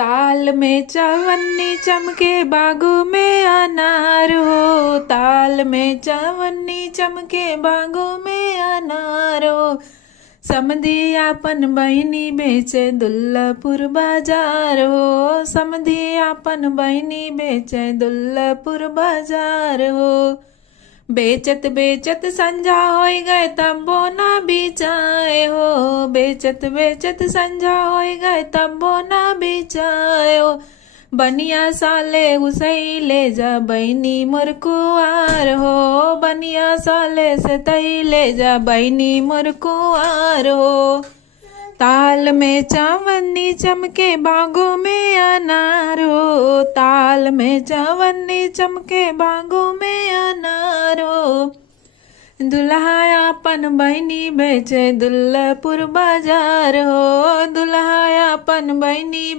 ताल में चवन्नी चमके बागों में अनार हो, ताल में चवन्नी चमके बागों में अनार हो। समधी आपन बहिनी बेचे दुल्लभपुर बाजार हो, समधी आपन बहिनी बेचे दुल्लभपुर बाजार हो। बेचत बेचत संझा होई गए तब्बो ना बिचाए हो, बेचत बेचत संझा होई गए तब्बो ना बिचाए हो। बनिया साले उसई ले जा बहनी मोर कुआर हो, बनिया साले से तई ले जा बहनी मोर कुआर हो। ताल में चवन्नी चमके बागों में अनार हो, ताल में चवन्नी चमके बागों में अनार हो। दुल्हा अपन बहिनी बेचे दुल्लभपुर बाजार हो, दुल्हा अपन बहिनी